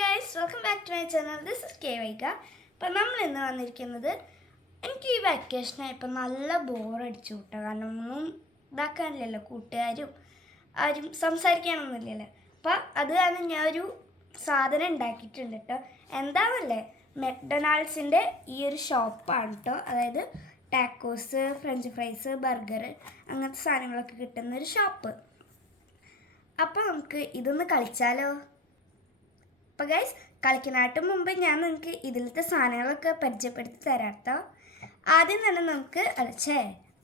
Guys welcome back to my channel this is K Vaika അപ്പം നമ്മൾ ഇന്ന് വന്നിരിക്കുന്നത് എനിക്ക് ഈ വെക്കേഷനായപ്പോൾ നല്ല ബോറടിച്ചു കൂട്ടുക കാരണം ഒന്നും ഇതാക്കാനില്ലല്ലോ കൂട്ടുകാരും ആരും സംസാരിക്കാനൊന്നുമില്ലല്ലോ. അപ്പം അത് കാരണം ഞാൻ ഒരു സാധനം ഉണ്ടാക്കിയിട്ടുണ്ട് കേട്ടോ എന്താണല്ലേ മെക്ഡൊണാൾഡ്സിന്റെ ഈ ഒരു ഷോപ്പാണ് കേട്ടോ അതായത് ടാക്കോസ് ഫ്രഞ്ച് ഫ്രൈസ് ബർഗർ അങ്ങനത്തെ സാധനങ്ങളൊക്കെ കിട്ടുന്ന ഒരു ഷോപ്പ്. അപ്പോൾ നമുക്ക് ഇതൊന്ന് കളിച്ചാലോ? അപ്പോൾ ഗൈസ് കളിക്കുന്നതായിട്ട് മുമ്പ് ഞാൻ നിങ്ങൾക്ക് ഇതിലത്തെ സാധനങ്ങളൊക്കെ പരിചയപ്പെടുത്തി തരാം കേട്ടോ ആദ്യം തന്നെ നമുക്ക് അടച്ചേ.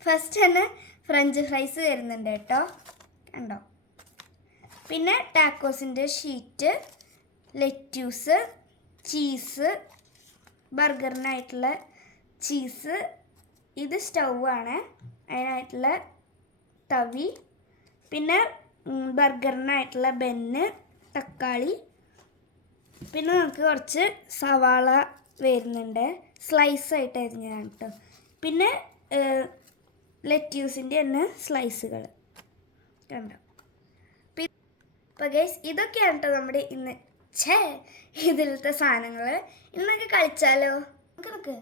ഫസ്റ്റ് തന്നെ ഫ്രഞ്ച് ഫ്രൈസ് വരുന്നുണ്ട് കേട്ടോ കണ്ടോ? പിന്നെ ടാക്കോസിന്റെ ഷീറ്റ് ലെറ്റ്യൂസ് ചീസ് ബർഗറിനായിട്ടുള്ള ചീസ് ഇത് സ്റ്റൗ ആണ്. അതിനായിട്ടുള്ള തവി പിന്നെ ബർഗറിനായിട്ടുള്ള ബെന്ന് തക്കാളി പിന്നെ നമുക്ക് കുറച്ച് സവാള വരുന്നുണ്ട്. സ്ലൈസ് ആയിട്ട് അരിഞ്ഞതാണ് കേട്ടോ. പിന്നെ ലെറ്റ്യൂസിന്റെ തന്നെ സ്ലൈസുകൾ കണ്ടോ? അപ്പോൾ ഗൈസ് ഇതൊക്കെയാണ് കേട്ടോ നമ്മുടെ ഇന്ന്. ഛേ ഇതിലത്തെ സാധനങ്ങൾ ഇന്നൊക്കെ കളിച്ചാലോ? നമുക്ക് നമുക്ക്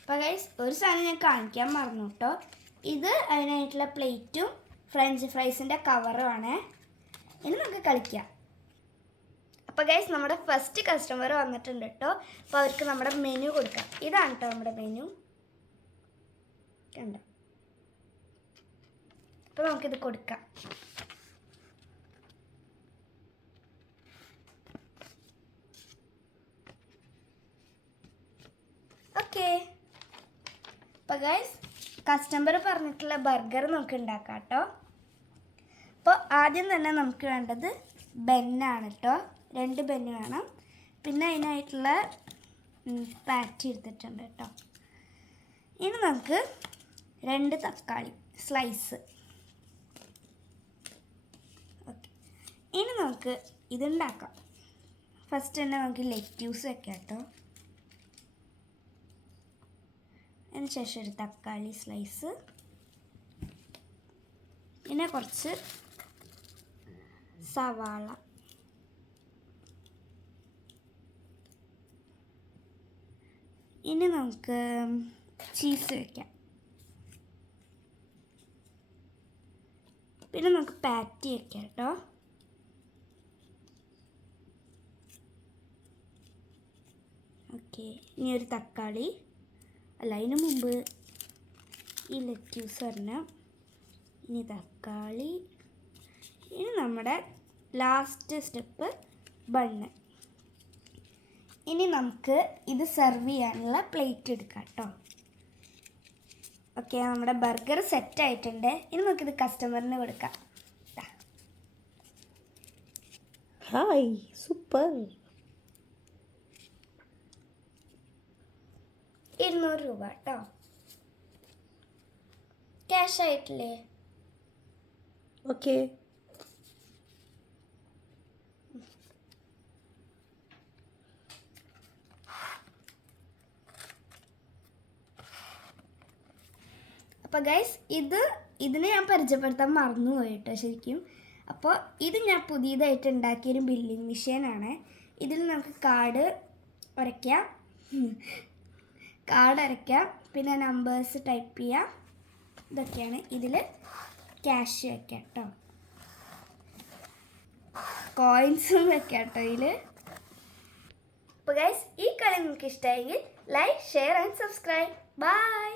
അപ്പോൾ ഗൈസ് ഒരു സാധനം ഞാൻ കാണിക്കാൻ മറന്നു കേട്ടോ ഇത് അതിനായിട്ടുള്ള പ്ലേറ്റും ഫ്രഞ്ച് ഫ്രൈസിന്റെ കവറുമാണ് ഇനി നമുക്ക് കളിക്കാം. അപ്പോൾ ഗൈസ് നമ്മുടെ ഫസ്റ്റ് കസ്റ്റമർ വന്നിട്ടുണ്ട് കേട്ടോ അപ്പോൾ അവർക്ക് നമ്മുടെ മെനു കൊടുക്കാം. ഇതാണ് കേട്ടോ നമ്മുടെ മെനു കണ്ടോ? അപ്പോൾ നമുക്കിത് കൊടുക്കാം. ഓക്കെ അപ്പോൾ ഗൈസ് കസ്റ്റമർ പറഞ്ഞിട്ടുള്ള ബർഗർ നമുക്ക് ഉണ്ടാക്കാം കേട്ടോ അപ്പോൾ ആദ്യം തന്നെ നമുക്ക് വേണ്ടത് ബെന്നാണ് കേട്ടോ രണ്ട് ബെന്ന് വേണം. പിന്നെ അതിനായിട്ടുള്ള പാറ്റി എടുത്തിട്ടുണ്ട് കേട്ടോ. ഇനി നമുക്ക് രണ്ട് തക്കാളി സ്ലൈസ് ഓക്കെ ഇനി നമുക്ക് ഇതുണ്ടാക്കാം. ഫസ്റ്റ് തന്നെ നമുക്ക് ലെറ്റ്യൂസ് വെക്കാം കേട്ടോ. അതിന് ശേഷം ഒരു തക്കാളി സ്ലൈസ് പിന്നെ കുറച്ച് സവാള. ഇനി നമുക്ക് ചീസ് വയ്ക്കാം പിന്നെ നമുക്ക് പാറ്റി വയ്ക്കാം കേട്ടോ. ഓക്കെ ഇനി ഒരു തക്കാളി. അല്ല അതിന് മുമ്പ് ഈ ലെറ്റ്യൂസ് ഒരെണ്ണം. ഇനി തക്കാളി. ഇനി നമ്മുടെ ലാസ്റ്റ് സ്റ്റെപ്പ് ബണ്ണ്. ഇനി നമുക്ക് ഇത് സെർവ് ചെയ്യാനുള്ള പ്ലേറ്റ് എടുക്കാം കേട്ടോ ഓക്കെ നമ്മുടെ ബർഗർ സെറ്റ് ആയിട്ടുണ്ട്. ഇനി നമുക്കിത് കസ്റ്റമറിന് കൊടുക്കാം. ഹായ് സൂപ്പർ ഇരുന്നൂറ് രൂപ കേട്ടോ ക്യാഷ് ആയിട്ടില്ലേ? ഓക്കെ അപ്പോൾ ഗൈസ് ഇത് ഇതിനെ ഞാൻ പരിചയപ്പെടുത്താൻ മറന്നു പോയിട്ടോ ശരിക്കും. അപ്പോൾ ഇത് ഞാൻ പുതിയതായിട്ട് ഉണ്ടാക്കിയൊരു ബില്ലിംഗ് മെഷീനാണ് ഇതിൽ നമുക്ക് കാർഡ് വരയ്ക്കാം. കാർഡ് അരയ്ക്കാം പിന്നെ നമ്പേഴ്സ് ടൈപ്പ് ചെയ്യാം. ഇതൊക്കെയാണ് ഇതിൽ ക്യാഷ് വയ്ക്കാം കേട്ടോ കോയിൻസും വയ്ക്കാം കേട്ടോ ഇതിൽ അപ്പോൾ ഗൈസ് ഈ കളി നിങ്ങൾക്ക് ഇഷ്ടമായെങ്കിൽ like share and subscribe bye